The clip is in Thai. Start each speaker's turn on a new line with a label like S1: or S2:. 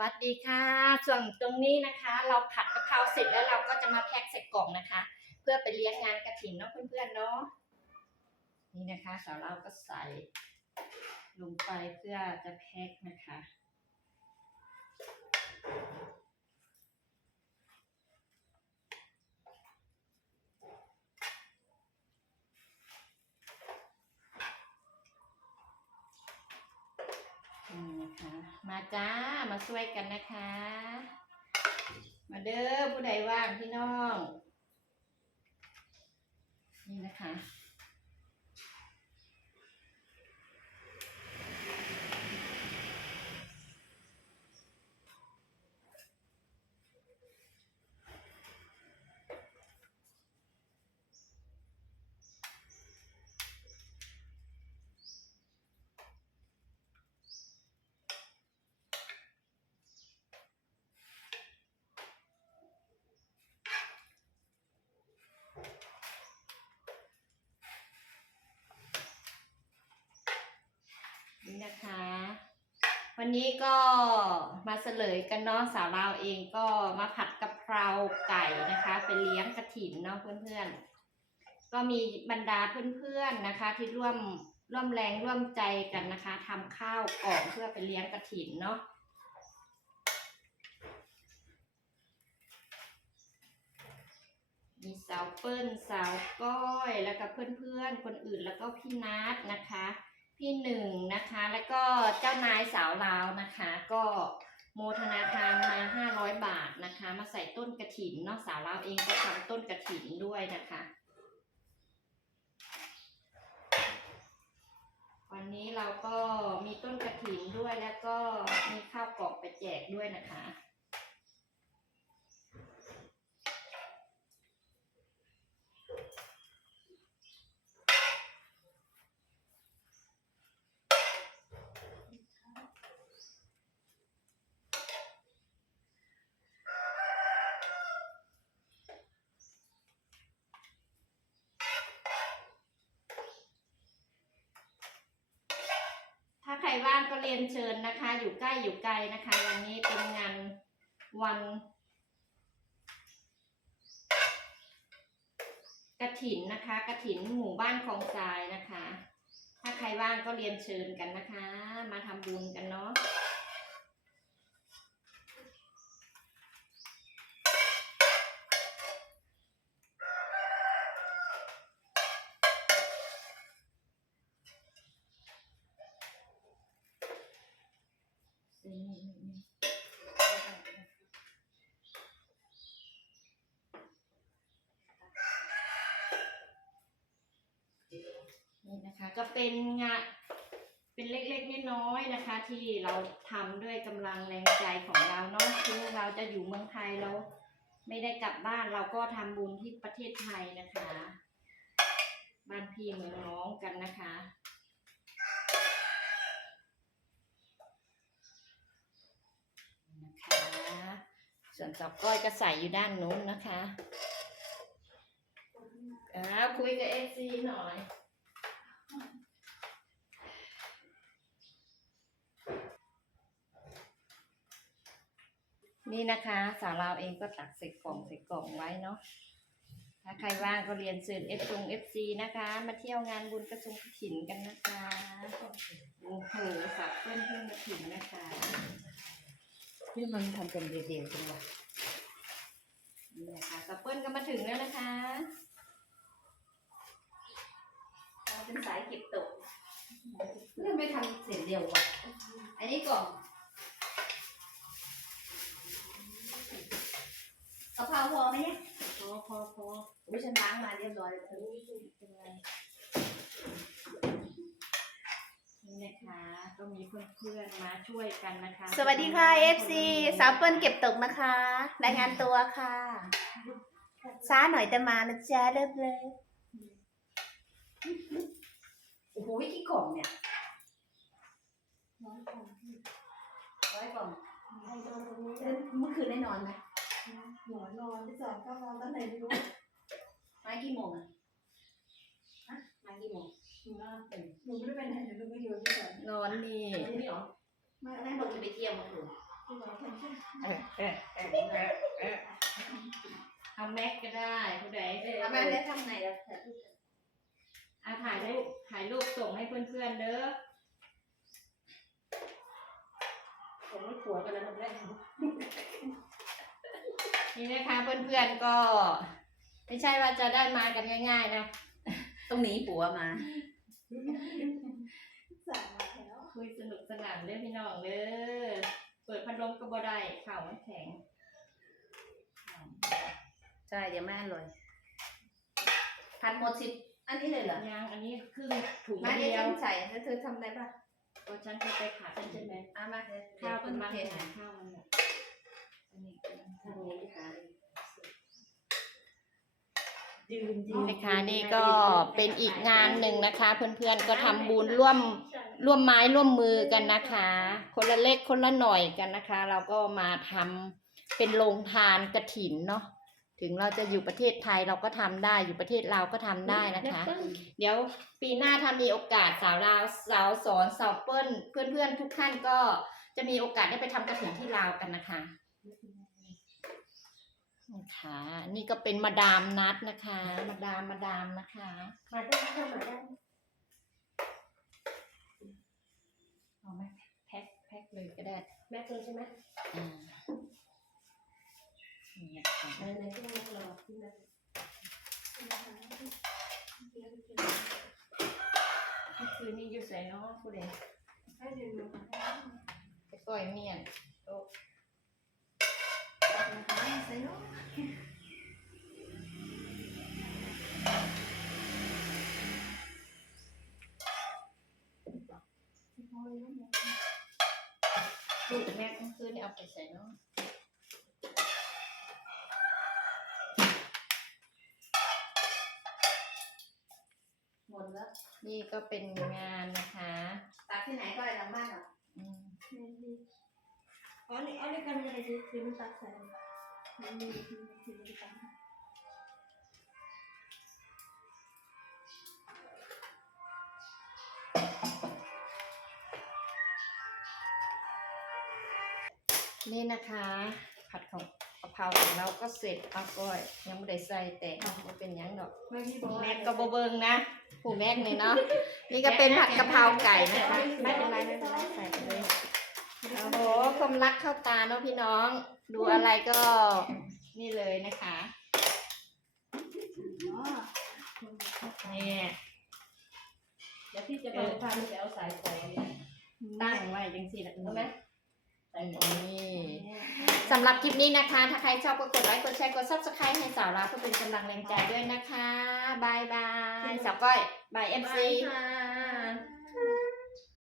S1: วัสดีค่ะ ส่วนตรงนี้นะคะ เราผัดกะเพราเสร็จแล้วเราก็จะมาแพ็คใส่กล่องนะคะ เพื่อไปเลี้ยงงานกระถิ่นเนาะเพื่อนๆเนาะนี่นะคะสาวเราก็ใส่ลงไปเพื่อจะแพ็คนะคะ นี่นะคะ มาจ้า มาช่วยกันนะคะ มาเด้อผู้ใดว่างพี่น้อง นี่นะคะ นี่นะคะ วันนี้ก็มาเฉลยกันเนาะสาวเราเองก็มาผัดกะเพราไก่นะคะเป็นเลี้ยงกระถินเนาะเพื่อนๆ ก็มีบรรดาเพื่อนๆนะคะที่ร่วมร่วมแรงร่วมใจกันนะคะทำข้าวกล่องเพื่อไปเลี้ยงกระถินเนาะมีสาวเปิ้ลสาวก้อยแล้วก็เพื่อนๆ คนอื่นแล้วก็พี่นัทนะคะ พี่หนึ่งนะคะ แล้วก็เจ้านายสาวลาวนะคะ ก็โมทนาทานมาห้าร้อยบาทนะคะ มาใส่ต้นกระถินเนาะสาวลาวเองก็ทำต้นกระถินด้วยนะคะ วันนี้เราก็มีต้นกระถินด้วยแล้วก็มีข้าวกล่องไปแจกด้วยนะคะ รว่างก็เรียนเชิญนะคะ อยู่ใกล้อยู่ไกลนะคะ วันนี้เป็นงานวันกระถินนะคะกระถินหมู่บ้านคลองทรายนะคะ ถ้าใครว่างก็เรียนเชิญกันนะคะ มาทำบุญกันเนาะ นี่นะคะก็เป็นงานเป็นเล็กๆน้อยๆนะคะ ที่เราทำด้วยกำลังแรงใจของเราเนาะถึงเราจะอยู่เมืองไทยเราไม่ได้กลับบ้านเราก็ทำบุญที่ประเทศไทยนะคะ บ้านพี่เมืองน้องกันนะคะนะคะส่วนสับก้อยก็ใส่อยู่ด้านนู้นนะคะอ่าคุยกับเอซีหน่อย นี่นะคะ สาวเราวเองก็ตักใส่กล่องใส่กล่องไว้เนาะถ้าใครว่างก็เรียนเชิญเอฟงเอฟซีนะคะ มาเที่ยวงานบุญกระชุมกระถินกันนะคะโอ้โหสับเพื่อนเพื่อนกระถินนะคะ
S2: ที่มันทำเป็นเดียวๆจังวะ
S1: นี่นะคะสับเปิ้ลก็มาถึงแล้วนะคะเราเป็นสายเก็บตก
S2: เรื่องไม่ทำเสร็จเดียววะอันนี้ก่อน กะเพราพอไหมเนี่ย
S1: พอพอพอ
S2: อุ้ยฉันล้างมาเรียบร้อยแล้ว
S1: เป็นไรนี่นะคะก็มีเพื่อนๆมาช่วยกันนะคะ
S3: สวัสดีค่ะ FC สาวเปิ้ลเก็บตกนะคะรายงานตัวค่ะ ช้าหน่อยแต่มานะจ๊ะเริ่มเลย
S2: โอ้โหกี่กล่องเนี่ยร้อยกล่องร้อยกล่องเอ้ยเมื่อคืนได้นอนไหม
S4: หมอนนอนที่สอนก็นอนตั้งไหนไม่รู้
S2: มากี่โมงอะฮะมากี่โมง
S4: หนูนอนตื่นหนูไม่ได้เป็นไหนหนูไม่อยู่ที่สอน
S1: นอนนี่
S2: ไม่หรอ
S4: มา
S2: แม่บอกจะไปเที่ยวมาถูก
S4: ที่นอนเที่ยวเออ
S1: เออเออเออทำแม็กก็ได้ผู้ใด
S3: ทำแม็กได้ทำไหนล่ะ
S1: อาถ่ายรูปถ่ายรูปส่งให้เพื่อนๆเด้อ
S2: ส่งให้ผัวกันแล้วมันได้
S1: นี่นะคะเพื่อนๆก็ ไม่ใช่ว่าจะได้มากันง่าย ๆ นะ
S3: ต้องหนีผัวมา
S4: สามมาแล้ว
S1: คุยสนุกสนานเด้อพี่น้องเด้อเปิดพัดลมก็บ่ได้ข่าวมันแข็ง
S3: ใช่เดี๋ยวแม่อร่อยพันหมดสิบอันนี้เลยเหรอ
S1: ยังอันนี้ครึ่งถุง
S3: มาเดี๋
S1: เดี
S3: ยว
S1: ยว
S3: ฉันใส่แล้วเธอทำได้ปะ
S1: ก็ฉันจะไปขาฉันใช่ไหม
S3: เอามาเดี๋ยว
S1: ข้าวเป็น
S3: มา
S1: มัน
S3: เท
S1: ห
S3: ใส่
S1: ข้าวมันหมดอั นนี้ก็
S2: ทางนี้ค่ะยืนะ
S1: คะนี่ก็เป็นอีกงานหนึ่งนะคะ เพื่อนๆก็ทำบุญร่วมร่วมไม้ร่วมมือกันนะคะ คนละเล็กคนละหน่อยกันนะคะ เราก็มาทำเป็นโรงทานกระถินเนาะถึงเราจะอยู่ประเทศไทยเราก็ทำได้อยู่ประเทศเราก็ทำได้นะคะ เดี๋ยวปีหน้าถ้ามีโอกาสสาวลาวสาวสอนสาวเปิ้ลเพื่อนๆทุกท่านก็จะมีโอกาสได้ไปทำกระถิ่นที่ลาวกันนะคะ นะคะนี่ก็เป็นมาดามนัดนะคะ มาดามมาดามนะคะ
S2: มาได้เข้ามาได้
S1: เอาไหมแพ็คแพ็คเลยก็ได้
S2: แม่เลยใช่ไหม
S1: อ่านี่นะคะ
S2: ในในที่แม่รอที่แม่
S1: เมื่อคืนนี้อยู่ใส่เนาะผู้ใด
S4: ให้เดี๋ยวดู
S1: ไปก้อยเมียนโต๊ะ
S4: ใส่เนาะ
S1: ลูกแม่เมื่อคืนเอาไปใส่เนาะ
S2: หมดแล้ว
S1: นี่ก็เป็นงานนะคะ
S3: ตักที่ไหนก็ได้ทำบ้านเหรอ
S1: อืม
S4: อ๋อนี่เอาด้วยกันเลยดิคือมันตัดใส่มันมีคือคือมันตัด
S1: นี่นะคะ ผัดของกะเพราของเราก็เสร็จเอาก้อยยังไม่ได้ใส่แต่ไม่เป็นหยังดอก
S4: ไม่พี่บอก
S1: แม็กก็บเบิงนะผู้แม็กนี่เนาะนี่ก็เป็นผัดกะเพราไก่นะคะ มรักเข้าตาเนาะพี่น้อง ดูอะไรก็นี่เลยนะคะ
S4: อ๋อ
S1: นี่
S2: เดี๋ยวพี่จะมาทำจะเอาสายใส่เนี่ย
S1: ตั้งไว้จังสิละ
S2: เอาไหมใส่
S1: นี่สำหรับคลิปนี้นะคะ ถ้าใครชอบก็กดไลค์ กดแชร์ กด subscribe ให้สาวลาเพื่อเป็นกำลังแรงใจด้วยนะคะบายบายสาวก้อยบายเอฟ
S3: ไป
S1: ซี
S3: ค่ะ